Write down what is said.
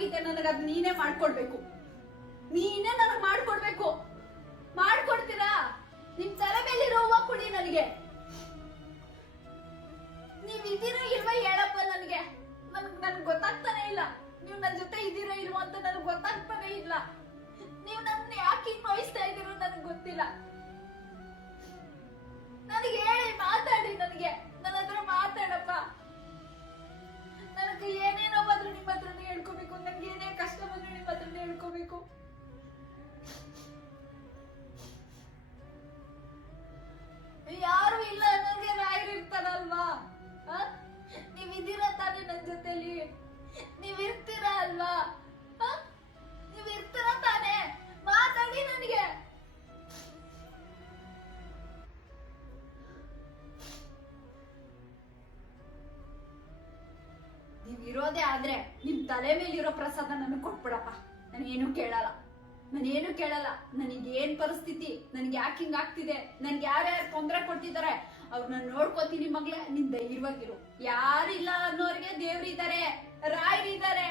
ಬೇಕಾಗಿದೆ ನನಗೆ, ಅದ್ ನೀನೇ ಮಾಡ್ಕೊಡ್ಬೇಕು. ನೀನೇ ನನಗ್ ಮಾಡ್ಕೊಡ್ಬೇಕು. ಮಾಡ್ಕೊಡ್ತೀರಾ? ನಿಮ್ ತಲೆ ಮೇಲಿರೋ ಹೂವ ಕೊಡಿ ನನಗೆ. ನೀವ್ ಇದೀರೋ ಇಲ್ವಾ ಹೇಳಪ್ಪ ನನಗೆ. ನನ್ಗೆ ಗೊತ್ತಾಗ್ತಾನೆ ಇಲ್ಲ. ನೀವ್ ನನ್ ಜೊತೆ ಇದೀರೋ ಇಲ್ವಾ ಅಂತ ನನಗೆ ಗೊತ್ತಾಗ್ತಾನೆ ಇಲ್ಲ. ನೀವ್ ನನ್ನ ಯಾಕೆ ನೋಯಿಸ್ತಾ ಇದೀರೋ ನನಗೆ ಗೊತ್ತಿಲ್ಲ. ನನಗೆ ಹೇಳಿ, ಮಾತಾಡಿ, ನನಗೆ ನನ್ನ ಹತ್ರ ಮಾತಾಡಪ್ಪ. ನನಗೆ ಏನೇನೋ ಬಂದ್ರು ನಿಮ್ಮ ಹತ್ರನೇ ಹೇಳ್ಕೋಬೇಕು. ನಂಗೆ ಏನೇ ಕಷ್ಟ ಬಂದ್ರು ನಿಮ್ಮ ಹತ್ರನೇ ಹೇಳ್ಕೋಬೇಕು. ಯಾರು ಇಲ್ಲ ಅನ್ನೋರ್ಗೆ ರಾಯರು ಇರ್ತಾರಲ್ವಾ? ನೀವ್ ಇದೀರ ತಾನೇ ನನ್ ಜೊತೆಲಿ? ನೀವ್ ಇರ್ತೀರಾ ಅಲ್ವಾ? ನೀವ್ ಇರ್ತೀರ ತಾನೇ? ಮಾತಾಡಿ ನನಗೆ. ನೀವ್ ಇರೋದೇ ಆದ್ರೆ ನಿಮ್ ತಲೆ ಮೇಲಿರೋ ಪ್ರಸಾದ ನನಗೆ ಕೊಟ್ಬಿಡಪ್ಪ. ನಾನೇನು ಕೇಳಲ್ಲ. ನನಗೇನ್ ಪರಿಸ್ಥಿತಿ, ನನ್ಗೆ ಯಾಕೆ ಹಿಂಗ ಆಗ್ತಿದೆ, ನನ್ಗೆ ಯಾರ್ಯಾರು ತೊಂದರೆ ಕೊಡ್ತಿದ್ದಾರೆ ಅವ್ರನ್ನ ನೋಡ್ಕೋತೀನಿ ಮಗ್ಳೆ. ನಿನ್ ಧೈರ್ಯವಾಗಿರು. ಯಾರಿಲ್ಲ ಅನ್ನೋರ್ಗೆ ದೇವ್ರಿದ್ದಾರೆ, ರಾಯರಿದ್ದಾರೆ.